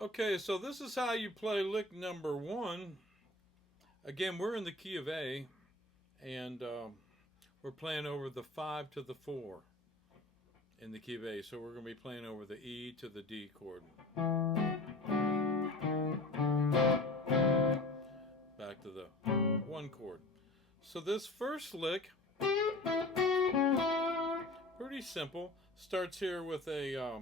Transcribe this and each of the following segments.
Okay, so this is how you play lick number 1. Again, we're in the key of A, and we're playing over the 5 to the 4 in the key of A. So we're going to be playing over the E to the D chord. Back to the 1 chord. So this first lick, pretty simple. Starts here with a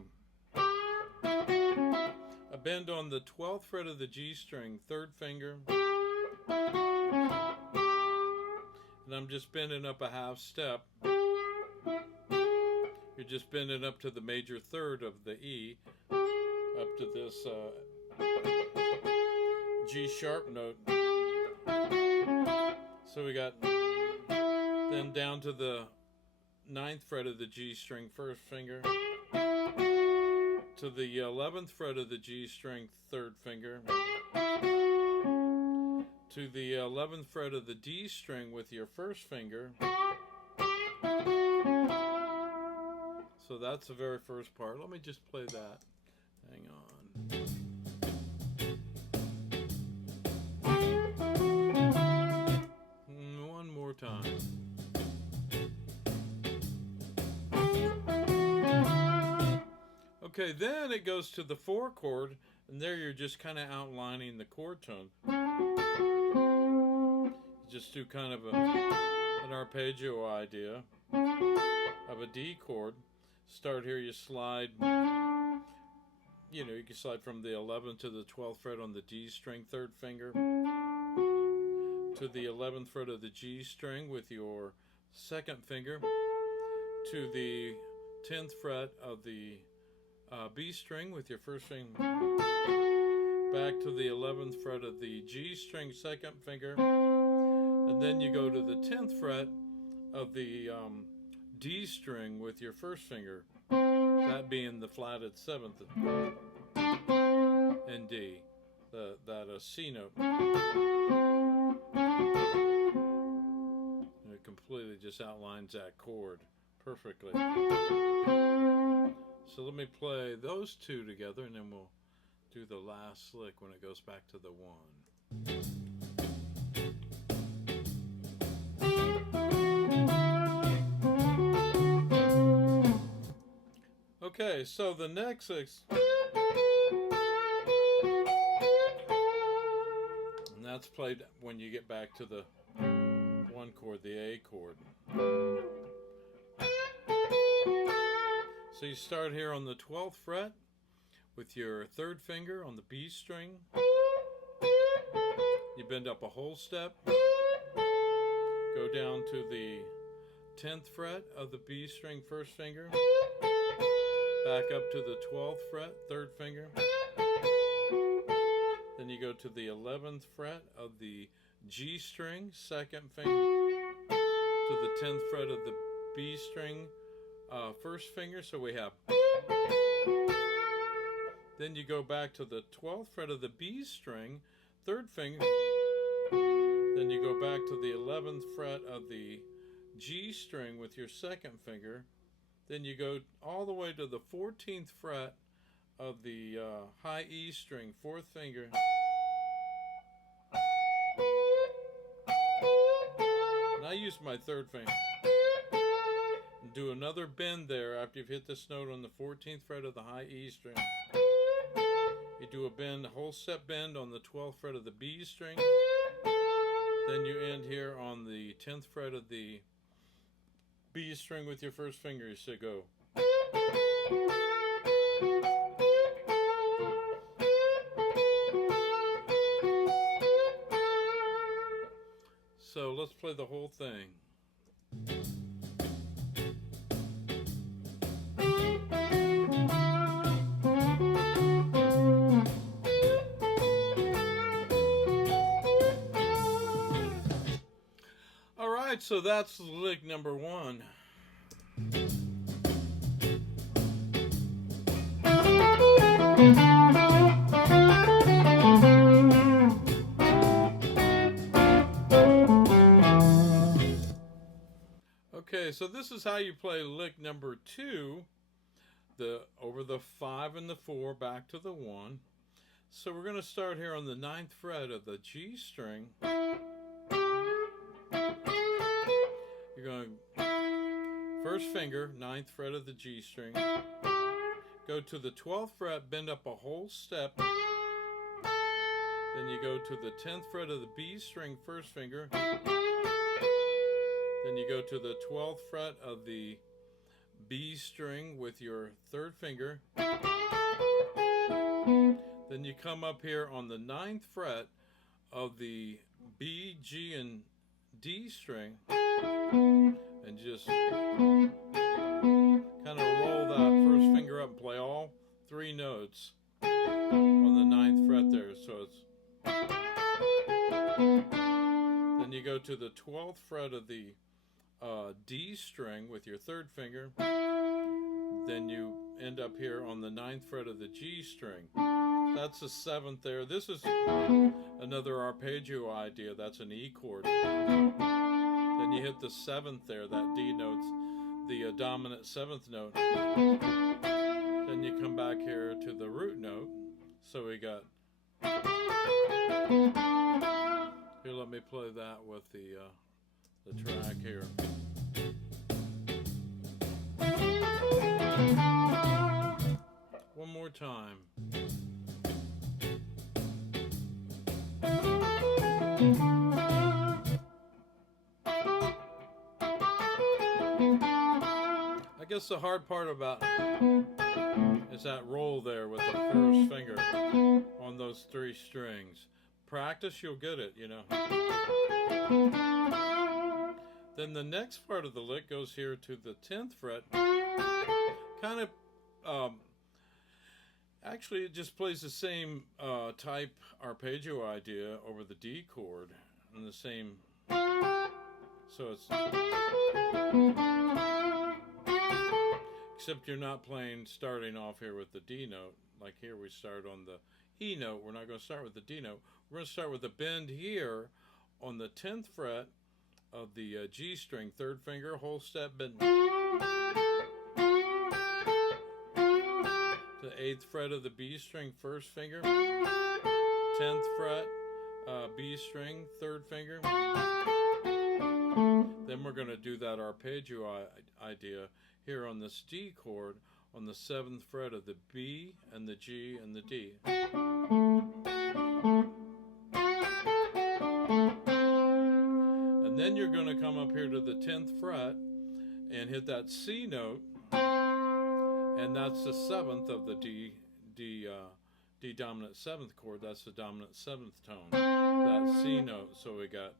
bend on the 12th fret of the G string, 3rd finger. And I'm just bending up a half step. You're just bending up to the major 3rd of the E, up to this G sharp note. So we got then down to the 9th fret of the G string, 1st finger, to the 11th fret of the G string, 3rd finger, to the 11th fret of the D string with your 1st finger. So that's the very first part. Let me just play that. Hang on. One more time. Okay, then it goes to the 4 chord, and there you're just kind of outlining the chord tone. Just do kind of an arpeggio idea of a D chord. Start here, you slide, you can slide from the 11th to the 12th fret on the D string, 3rd finger, to the 11th fret of the G string with your 2nd finger, to the 10th fret of the B string with your 1st finger, back to the 11th fret of the G string, 2nd finger, and then you go to the 10th fret of the D string with your 1st finger, that being the flatted 7th in D, that C note. And it completely just outlines that chord perfectly. So let me play those two together, and then we'll do the last lick when it goes back to the 1. Okay, so the next is, and that's played when you get back to the 1 chord, the A chord. So you start here on the 12th fret with your 3rd finger on the B string. You bend up a whole step, go down to the 10th fret of the B string, 1st finger, back up to the 12th fret, 3rd finger. Then you go to the 11th fret of the G string, 2nd finger, to the 10th fret of the B string, 1st finger. So we have. Then you go back to the 12th fret of the B string, 3rd finger. Then you go back to the 11th fret of the G string with your 2nd finger. Then you go all the way to the 14th fret of the high E string, 4th finger. And I use my 3rd finger. And do another bend there after you've hit this note on the 14th fret of the high E string. You do a bend, a whole step bend on the 12th fret of the B string. Then you end here on the 10th fret of the B string with your 1st finger. So go. So let's play the whole thing. All right, so that's lick number 1. Okay, so this is how you play lick number 2, over the 5 and the 4, back to the 1. So we're going to start here on the 9th fret of the G string. You're going first finger, 9th fret of the G string. Go to the 12th fret, bend up a whole step. Then you go to the 10th fret of the B string, first finger. Then you go to the 12th fret of the B string with your 3rd finger. Then you come up here on the 9th fret of the B, G, and D string and just kind of roll that first finger up and play all 3 notes on the 9th fret there. So it's then you go to the 12th fret of the D string with your 3rd finger. Then you end up here on the 9th fret of the G string. That's the 7th there. This is another arpeggio idea. That's an E chord. Then you hit the 7th there. That D note's the dominant 7th note. Then you come back here to the root note. So we got. Here, let me play that with the track here. One more time. I guess the hard part about is that roll there with the first finger on those 3 strings. Practice, you'll get it, you know. Then the next part of the lick goes here to the 10th fret. Kind of, actually it just plays the same type arpeggio idea over the D chord and the same, so it's, except you're not playing starting off here with the D note. Like here we start on the E note. We're not going to start with the D note. We're going to start with a bend here on the 10th fret of the G string, 3rd finger, whole step bend. The 8th fret of the B string, 1st finger. 10th fret, B string, 3rd finger. Then we're going to do that arpeggio idea here on this D chord on the 7th fret of the B and the G and the D. And then you're going to come up here to the 10th fret and hit that C note, and that's the 7th of the D dominant 7th chord. That's the dominant 7th tone, that C note. So we got,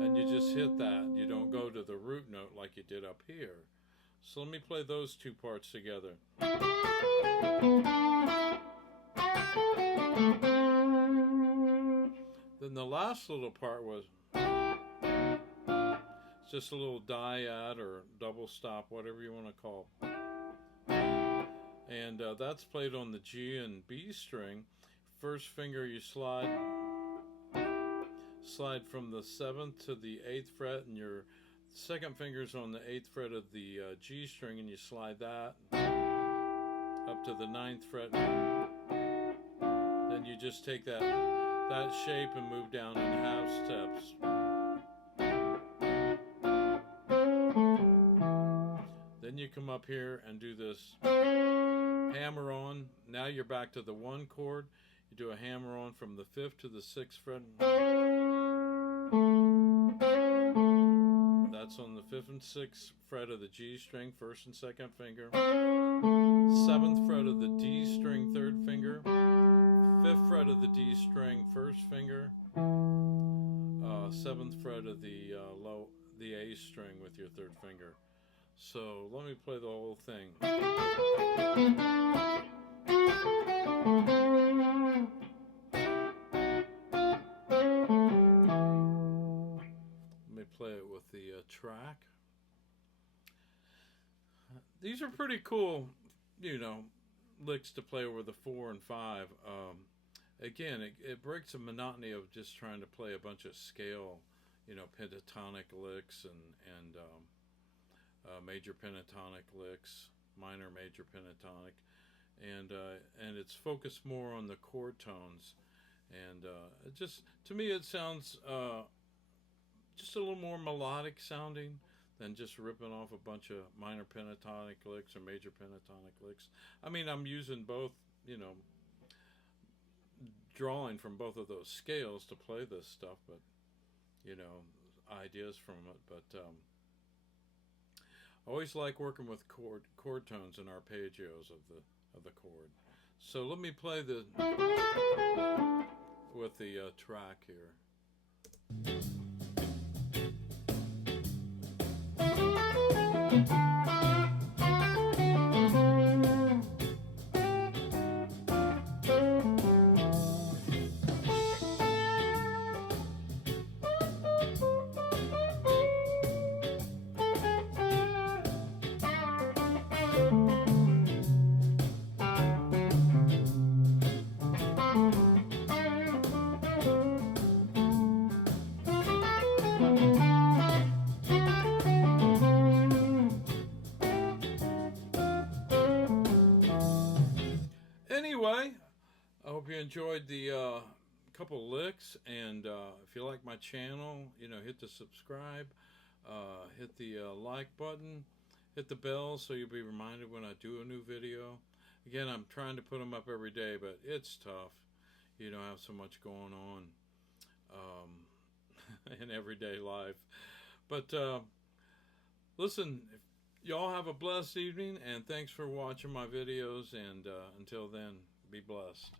and you just hit that. You don't go to the root note like you did up here. So let me play those 2 parts together. Then the last little part was just a little dyad or double stop, whatever you want to call it. And that's played on the G and B string. First finger you slide from the 7th to the 8th fret, and your 2nd finger's on the 8th fret of the G string, and you slide that up to the 9th fret. Then you just take that shape and move down in half steps. Then you come up here and do this hammer on. Now you're back to the 1 chord. You do a hammer on from the 5th to the 6th fret. That's on the 5th and 6th fret of the G string, 1st and 2nd finger. 7th fret of the D string, 3rd finger. 5th fret of the D string, 1st finger. 7th fret of the A string with your 3rd finger. So let me play the whole thing. Let me play it with the track. These are pretty cool, you know, licks to play over the 4 and 5. Again, it breaks the monotony of just trying to play a bunch of scale, you know, pentatonic licks and major pentatonic licks, minor, major pentatonic. and it's focused more on the chord tones, and it just, to me, it sounds just a little more melodic sounding than just ripping off a bunch of minor pentatonic licks or major pentatonic licks. I mean, I'm using both, you know, drawing from both of those scales to play this stuff, but, you know, ideas from it. But I always like working with chord tones and arpeggios of the chord. So let me play the with the track here. Anyway, I hope you enjoyed the couple licks, and if you like my channel, you know, hit the subscribe, hit the like button, hit the bell so you'll be reminded when I do a new video. Again, I'm trying to put them up every day, but it's tough. You know, I have so much going on in everyday life. But listen, y'all have a blessed evening, and thanks for watching my videos, and until then, be blessed.